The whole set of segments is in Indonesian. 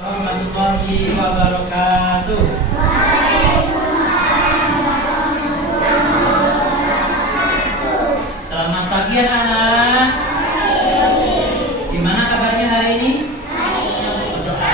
Warahmatullahi wabarakatuh. Selamat pagi anak-anak. Gimana kabarnya hari ini? Berdoa.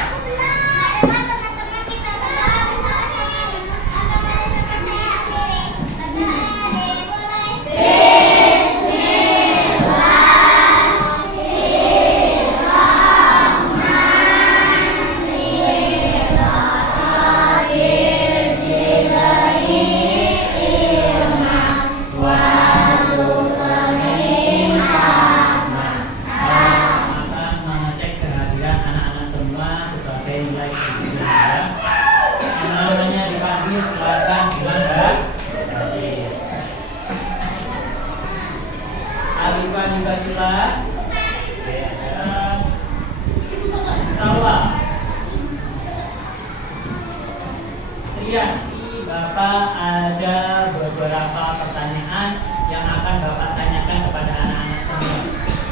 Bapak ada beberapa pertanyaan yang akan Bapak tanyakan kepada anak-anak semua.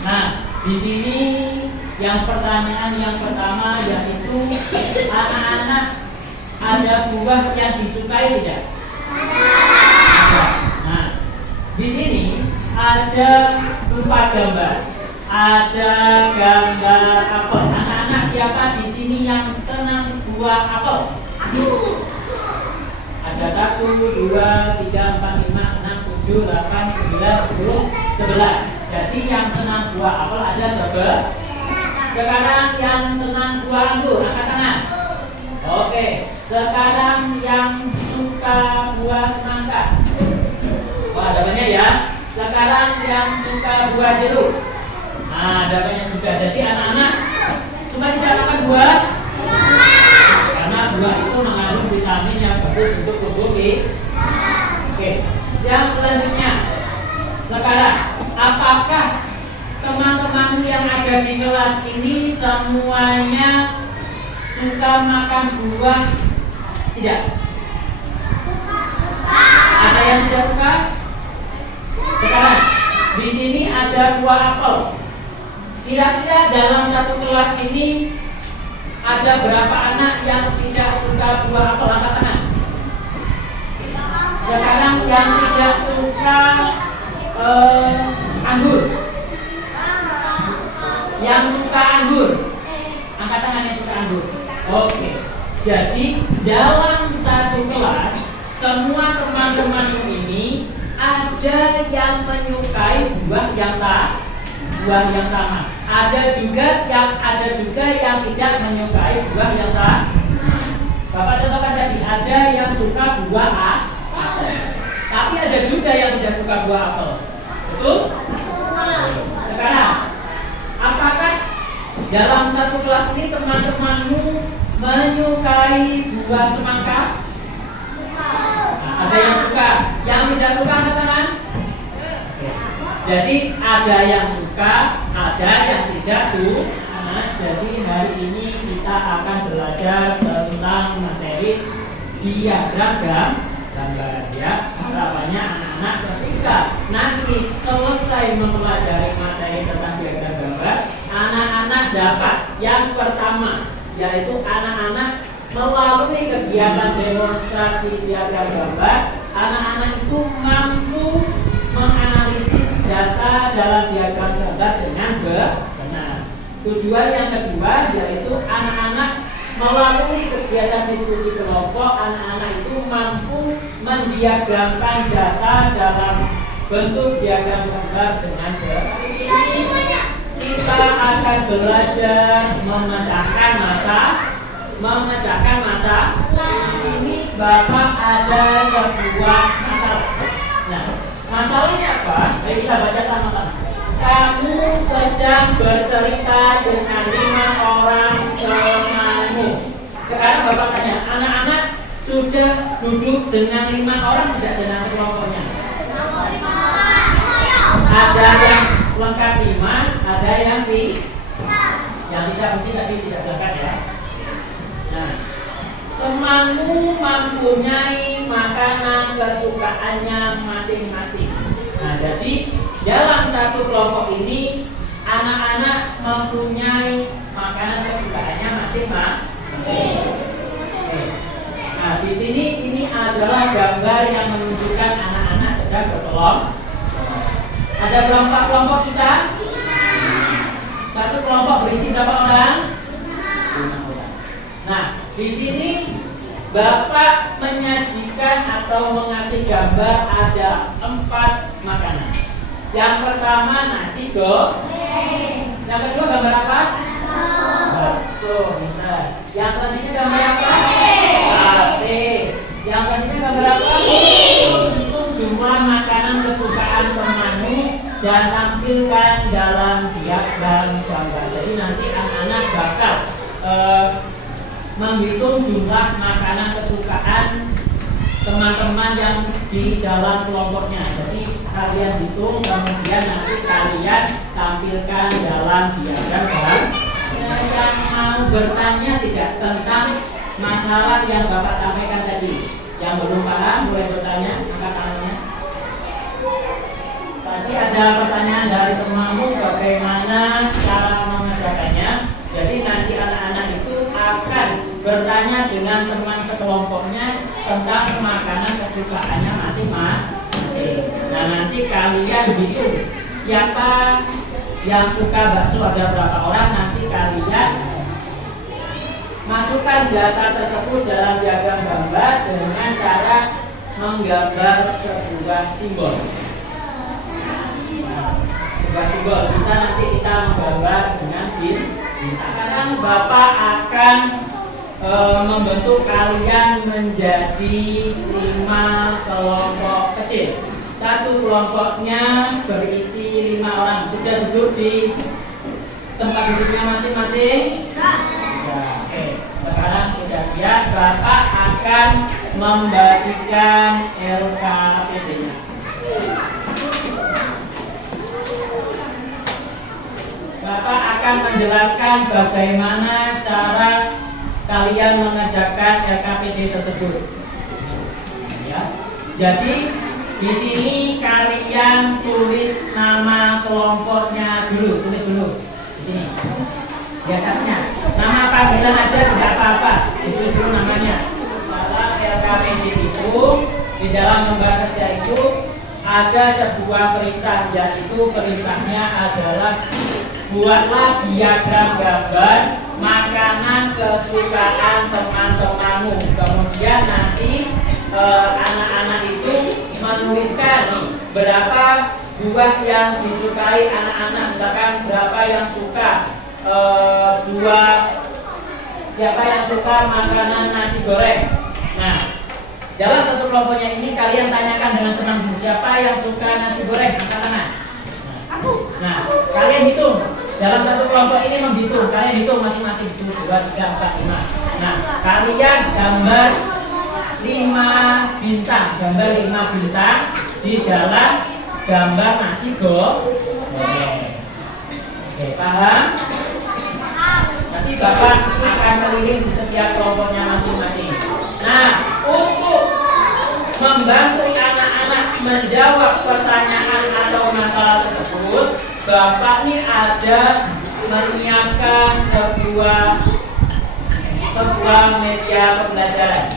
Nah, di sini yang pertanyaan yang pertama yaitu anak-anak ada buah yang disukai tidak? Ada. Nah, di sini ada 4 gambar. Ada gambar apel. Anak-anak siapa di sini yang senang buah apel? Ada 1, 2, 3, 4, 5, 6, 7, 8, 9, 10, 11. Jadi yang senang buah apel ada 11. Sekarang yang senang buah anggur, angkat tangan. Oke, sekarang yang suka buah semangka. Wah, ada banyak ya. Sekarang yang suka buah jeruk. Nah, ada banyak juga. Jadi anak-anak semua tidak makan buah. Karena buah itu mengandung vitamin yang bagus untuk tubuh kita. Oke, yang selanjutnya. Sekarang, apakah teman-teman yang ada di kelas ini semuanya suka makan buah? Tidak. Ada yang tidak suka? Sekarang, di sini ada buah apel. Kira-kira dalam satu kelas ini ada berapa anak yang tidak suka buah apel? Angkat tangan. Sekarang yang tidak suka anggur. Yang suka anggur. Angkat tangan yang suka anggur. Oke. Jadi dalam satu kelas semua teman-teman ini ada yang menyukai buah yang sama. Ada juga yang tidak menyukai buah yang sama. Bapak contohkan tadi, ada yang suka buah apel. Tapi ada juga yang tidak suka buah apel. Betul? Sekarang, apakah dalam satu kelas ini teman-temanmu menyukai buah semangka? Ada yang suka, yang tidak suka angkat tangan. Jadi ada yang suka, ada yang tidak suka. Jadi hari ini kita akan belajar tentang materi diagram gambar ya. Harapannya anak-anak ketika nanti selesai mempelajari materi tentang diagram gambar, anak-anak dapat yang pertama yaitu anak-anak melalui kegiatan demonstrasi diagram gambar, anak-anak itu mampu menganalisis data dalam diagram gambar dengan benar. Tujuan yang kedua yaitu anak-anak melalui kegiatan diskusi kelompok, anak-anak itu mampu mendiagramkan data dalam bentuk diagram gambar dengan benar. Ini kita akan belajar memecahkan masalah. Di sini Bapak ada sebuah masalah. Nah, masalahnya apa? Mari kita baca sama-sama. Kamu sedang bercerita dengan 5 orang temanmu. Sekarang Bapak tanya, anak-anak sudah duduk dengan 5 orang tidak dengan sekelompoknya? Ada yang lengkap 5, ada yang tidak, mungkin tadi tidak lengkap ya. Nah, temanmu mempunyai makanan kesukaannya masing-masing. Nah, jadi dalam satu kelompok ini anak-anak mempunyai makanan kesukaannya masing-masing. Nah, di sini ini adalah gambar yang menunjukkan anak-anak sedang berkelompok. Ada berapa kelompok kita? Satu kelompok berisi berapa orang? 5 orang. Nah, di sini Bapak menyajikan atau mengasih gambar ada 4 makanan. Yang pertama nasi goreng. Yang kedua gambar apa? Bakso. Yang selanjutnya gambar apa? Sate. Yang selanjutnya gambar apa? Hitung jumlah makanan kesukaan temanmu dan tampilkan dalam diagram gambar. Jadi nanti anak-anak bakal menghitung jumlah makanan kesukaan teman-teman yang di dalam kelompoknya. Jadi kalian hitung, kemudian nanti kalian tampilkan dalam diagram gambar. Yang mau bertanya tidak tentang masalah yang Bapak sampaikan tadi, yang belum paham boleh bertanya, angkat tangannya. Tadi ada pertanyaan dari temanmu bagaimana cara mengerjakannya. Jadi nanti anak-anak itu akan bertanya dengan teman sekelompoknya tentang makanan kesukaannya masing-masing. Nah, nanti kalian hitung siapa yang suka bakso, ada berapa orang, nanti kalian masukkan data tersebut dalam diagram gambar dengan cara menggambar sebuah simbol. Sebuah simbol bisa nanti kita menggambar dengan bintang. Sekarang Bapak akan membentuk kalian menjadi 5 kelompok kecil. Satu kelompoknya berisi 5 orang. Sudah duduk di tempat duduknya masing-masing? Ya, oke. Sekarang sudah siap. Bapak akan membagikan LKPD-nya. Bapak akan menjelaskan bagaimana cara kalian mengerjakan LKPD tersebut. Ya. Jadi di sini kalian tulis nama kelompoknya dulu, tulis dulu di sini. Di atasnya. Nama panggilan aja tidak apa-apa. Itu dulu namanya. Dalam LKPD itu, di dalam lembar kerja itu ada sebuah perintah, yaitu perintahnya adalah buatlah diagram gambar makanan kesukaan teman-temanmu. Kemudian nanti anak-anak itu menuliskan nih, berapa buah yang disukai anak-anak. Misalkan berapa yang suka buah, siapa yang suka makanan nasi goreng. Nah, dalam satu kelompoknya ini kalian tanyakan dengan tenang, siapa yang suka nasi goreng, angkat tangan. Nah, kalian hitung. Dalam satu kelompok ini menghitung, kalian hitung masing-masing 1, 2, 3, 4, 5. Nah, kalian gambar 5 bintang, gambar 5 bintang di dalam gambar nasi goreng. Oke, paham? Nanti Bapak akan keliling di setiap kelompoknya masing-masing. Nah, untuk membantu anak-anak menjawab pertanyaan atau masalah tersebut, Bapak nih ada menyiapkan sebuah media pembelajaran.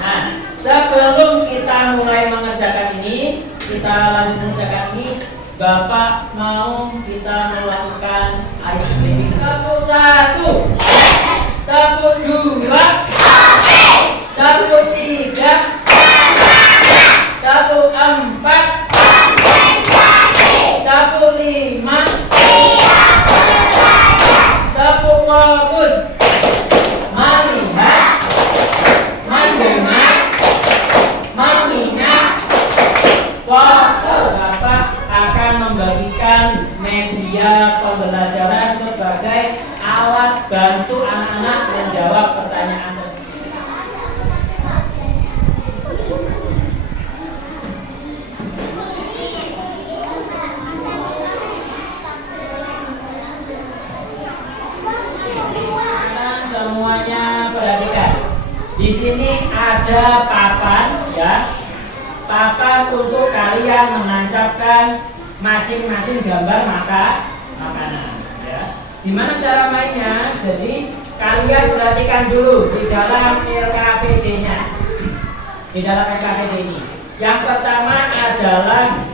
Nah, sebelum kita mulai mengerjakan ini, kita lanjut mengerjakan ini, Bapak mau kita melakukan ice breaking. Tepuk 1, tepuk 2, tepuk 3, tepuk 4, tepuk 5, tepuk fokus, melihat, mendengar, mengingat, fokus. Bapak akan membagikan media pembelajaran sebagai alat bantu anak-anak menjawab pertanyaan tersebut. Semuanya perhatikan. Di sini ada papan, ya. Papan untuk kalian menancapkan masing-masing gambar makanan, ya. Gimana cara mainnya? Jadi kalian perhatikan dulu di dalam RKPD-nya. Di dalam RKPD ini. Yang pertama adalah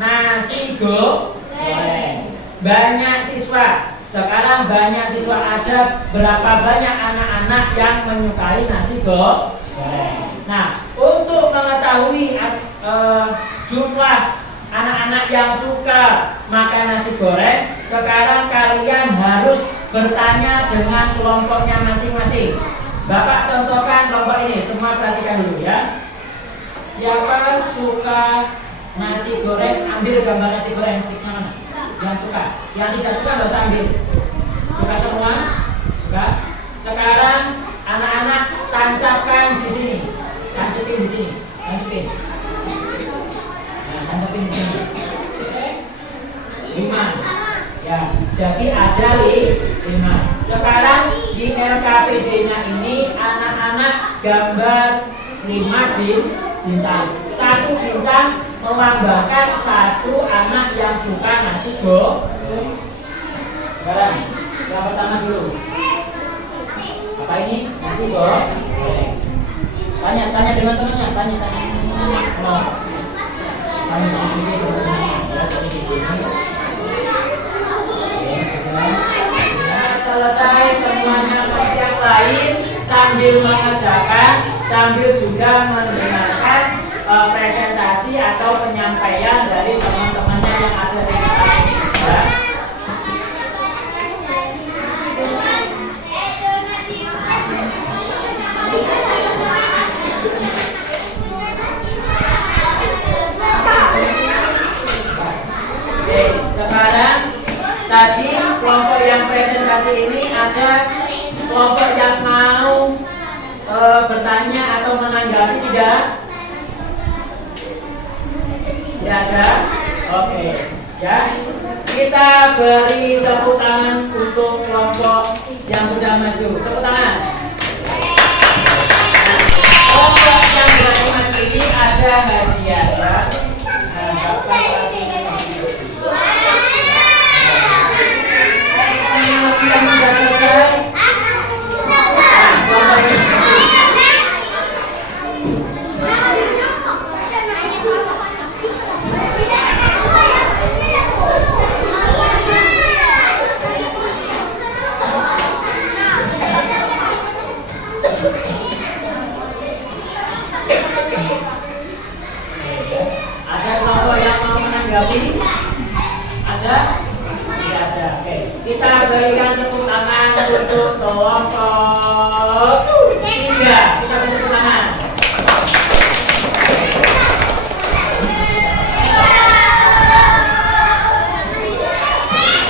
nasi goreng. Banyak siswa. Sekarang banyak siswa, ada berapa banyak anak-anak yang menyukai nasi goreng. Nah, untuk mengetahui jumlah anak-anak yang suka makan nasi goreng, sekarang kalian harus bertanya dengan kelompoknya masing-masing. Bapak contohkan kelompok ini, semua perhatikan dulu ya. Siapa suka nasi goreng? Ambil gambar nasi goreng, sticknya mana? Yang suka, yang tidak suka nggak usah ambil. Suka semua? Suka. Sekarang anak-anak tancapkan di sini, tancapin di sini, tancapin. Nah, tancapin di sini. Oke. 5. Ya, jadi ada 5. Sekarang di RKPD-nya ini anak-anak gambar 5 bintang. 1 bintang melambangkan 1 anak yang suka nasi goreng. Sekarang yang pertama dulu. Apa ini? Nasi goreng. Tanya dengan temannya, tanya. Tanya di sini, ya, di sini. Selesai semuanya, yang lain sambil mengerjakan, sambil juga mendengarkan presentasi atau penyampaian dari teman-temannya yang ada di kelas. Sekarang tadi kelompok yang presentasi ini ada kelompok yang mau bertanya atau menanggapi tidak? Tidak ada? Oke. Ya. Kita beri tepuk tangan untuk kelompok yang sudah maju. Tepuk tangan. Kelompok yang sudah maju ini ada hadiah ya. Yang sudah selesai. Ada kelompok yang mau menanggapi? Ada? Tidak ada. Oke. Kita berikan tepuk tangan untuk kelompok 3. Kita beri tepuk tangan.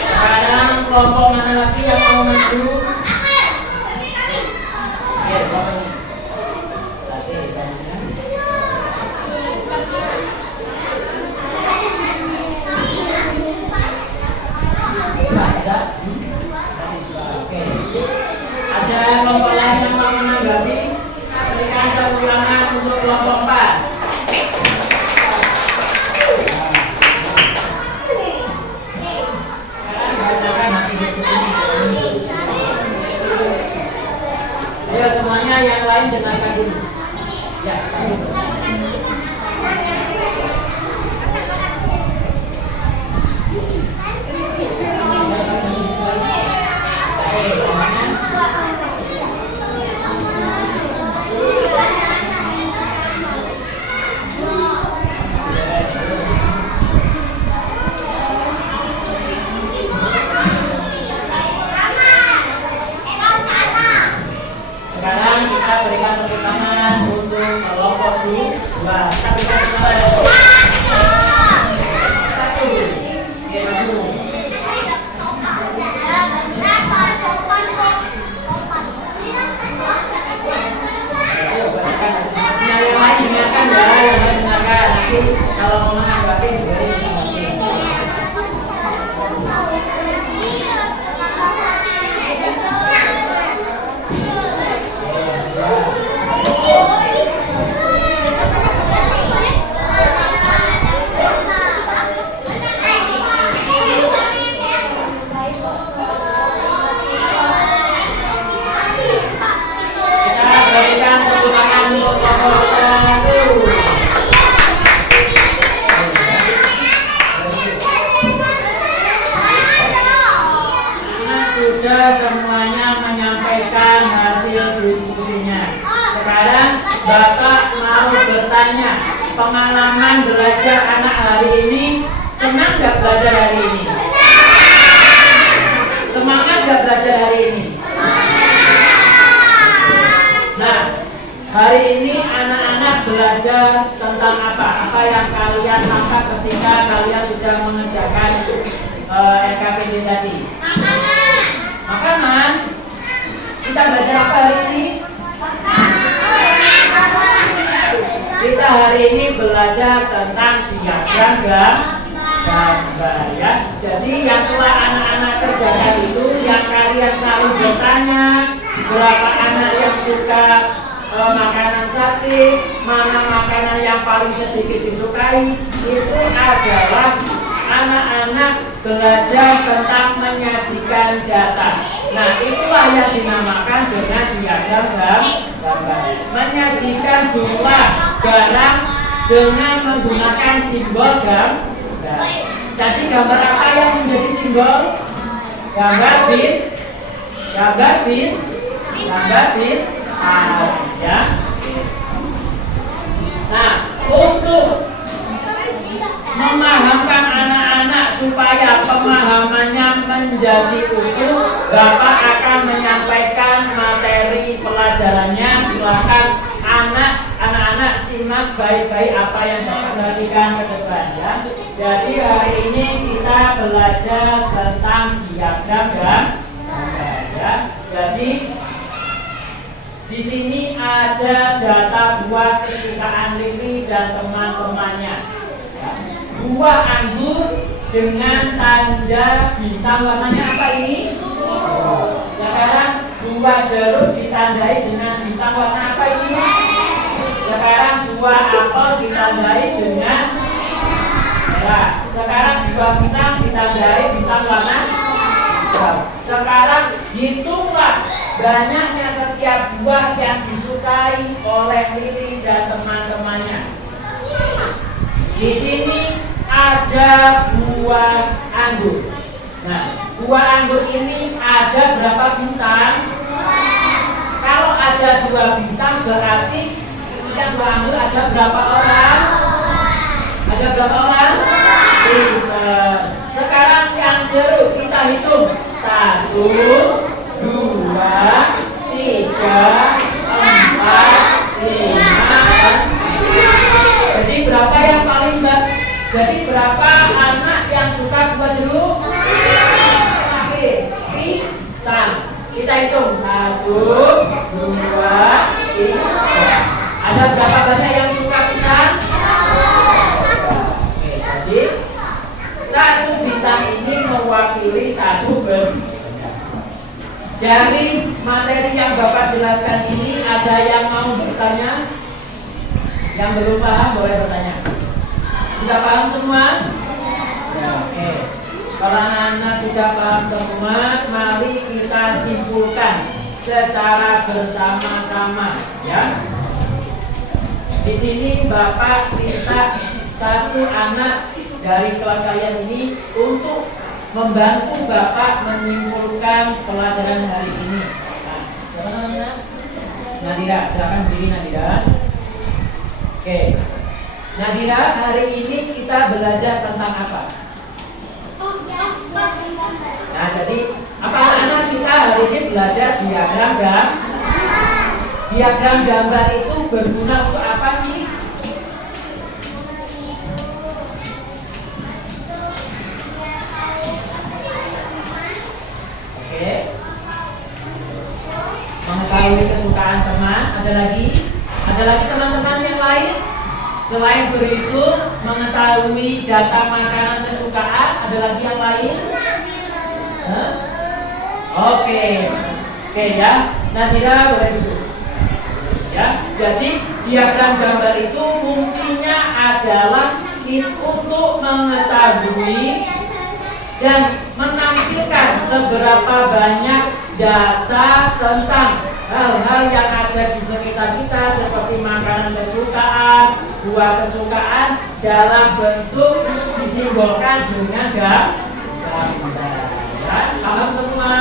Sekarang kelompok mana lagi yang mau maju? Oke, kelompok ini. Ada kelompok lain yang mau menanggapi? Berikan tepuk tangan untuk kelompok 4. Ayo semuanya yang lain dengarkan dulu. Ya, sekarang kita berikan tepuk tangan untuk kelompok 2. Satu. Oke, maju. Yang lain dengarkan ya, yang lain dengarkan. Nanti kalau mau menanggapi beri menyampaikan hasil diskusinya. Sekarang Bapak mau bertanya, pengalaman belajar anak hari ini, senang gak belajar hari ini? Semangat gak belajar hari ini? Nah, hari ini anak-anak belajar tentang apa? Apa yang kalian tangkap ketika kalian sudah mengerjakan RKPD tadi? Makanan. Kita belajar apa hari ini? Kita hari ini belajar tentang diagram gambar ya. Jadi yang telah anak-anak kerjakan itu, yang kalian selalu bertanya, berapa anak yang suka makanan sate, mana makanan yang paling sedikit disukai, itu adalah anak-anak belajar tentang menyajikan data. Nah, itulah yang dinamakan dengan diagram gambar. Menyajikan jumlah barang dengan menggunakan simbol gambar. Jadi gambar apa yang menjadi simbol? Gambar bin ya. Nah, untuk memahamkan anak-anak supaya pemahamannya menjadi utuh, Bapak akan menyampaikan materi pelajarannya. Silakan anak-anak simak baik-baik apa yang Bapak perhatikan ke depan ya. Jadi hari ini kita belajar tentang diagram gambar ya. Jadi di sini ada data buah kesukaan Lili dan teman-temannya. Buah anggur dengan tanda bintang, warnanya apa ini? Sekarang buah jeruk ditandai dengan bintang, warna apa ini? Sekarang buah apel ditandai dengan merah. Sekarang buah pisang ditandai bintang, warna hijau. Sekarang hitunglah banyaknya setiap buah yang disukai oleh Lili dan teman-temannya. Di sini ada buah anggur. Nah, buah anggur ini ada berapa bintang? Kalau ada 2 bintang berarti yang buah anggur ada berapa orang? Ada berapa orang? 5. Sekarang yang jeruk kita hitung. 1, 2, 3, 4, 5, 6. Jadi berapa yang paling banyak? Jadi berapa anak yang suka buah jeruk? Pisang. Kita hitung 1, 2, 3. Ada berapa banyak yang suka pisang? Oke, jadi 1 bintang ini mewakili 1 bintang. Dari materi yang Bapak jelaskan ini, ada yang mau bertanya? Yang belum paham boleh bertanya. Sudah paham semua? Ya, oke. Kalau anak-anak sudah paham semua, mari kita simpulkan secara bersama-sama, ya. Di sini Bapak minta 1 anak dari kelas kalian ini untuk membantu Bapak menyimpulkan pelajaran hari ini. Nah, siapa namanya? Nadira, silakan berdiri Nadira. Oke. Nadira, hari ini kita belajar tentang apa? Nah, jadi apa anak kita hari ini belajar diagram gambar? Diagram gambar itu berguna untuk apa sih? Oke. Mengetahui kesukaan teman. Ada lagi teman-teman yang lain? Selain berhitung, mengetahui data makanan kesukaan, ada lagi yang lain? Oke ya. Nadira boleh duduk. Ya, jadi diagram gambar itu fungsinya adalah untuk mengetahui dan menampilkan seberapa banyak data tentang hal-hal yang ada di sekitar kita seperti makanan kesukaan, buah kesukaan dalam bentuk disimbolkan dengan gambar. Ya, paham semua?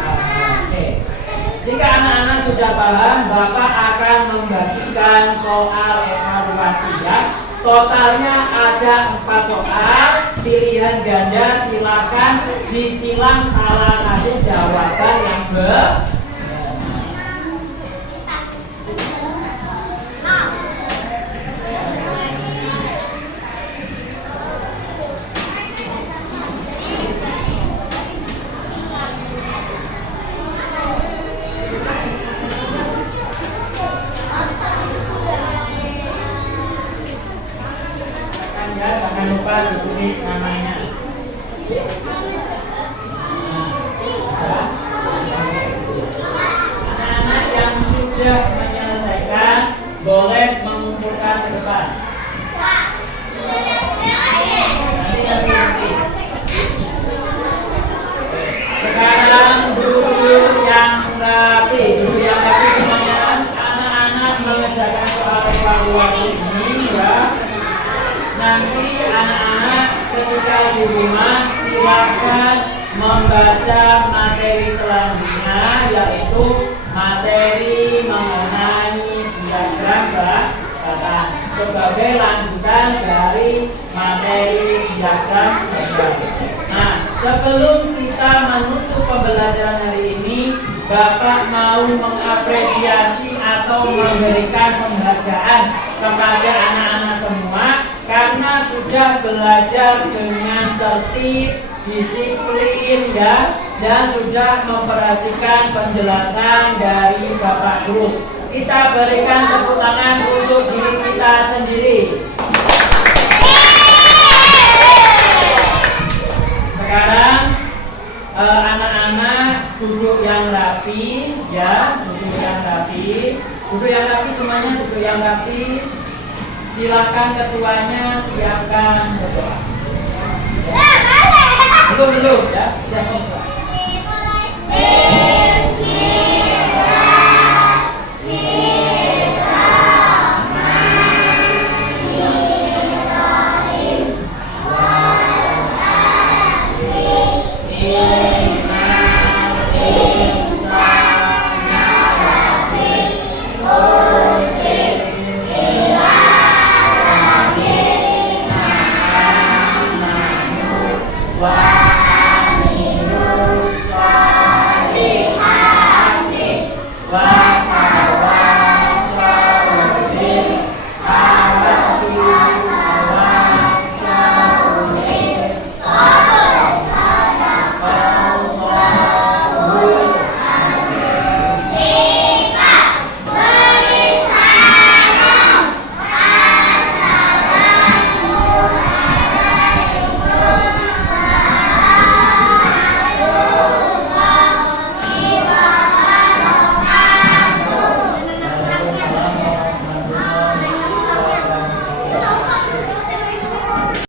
Oke. sudah paham, Bapak akan membagikan soal evaluasi ya. Totalnya ada 4 soal, pilihan ganda, silakan disilang salah satu jawaban yang benar. Jangan lupa ditulis namanya. Anak-anak yang sudah menyelesaikan boleh mengumpulkan ke depan. Nanti. Sekarang duduk yang rapi. Duduk yang rapi semuanya. Anak-anak mengerjakan soal evaluasi ini ya. Nanti anak-anak ketika di rumah silakan membaca materi selanjutnya, yaitu materi mengenai diagram batasan sebagai lanjutan dari materi diagram batasan. Nah, sebelum kita menutup pembelajaran hari ini, Bapak mau mengapresiasi atau memberikan penghargaan kepada anak-anak semua karena sudah belajar dengan tertib, disiplin ya, dan sudah memperhatikan penjelasan dari Bapak Guru. Kita berikan tepuk tangan untuk diri kita sendiri. Sekarang anak-anak duduk yang rapi ya, duduk yang rapi. Duduk yang rapi semuanya, duduk yang rapi. Silakan ketuanya siapkan berdoa. Belum ya, siapkan berdoa.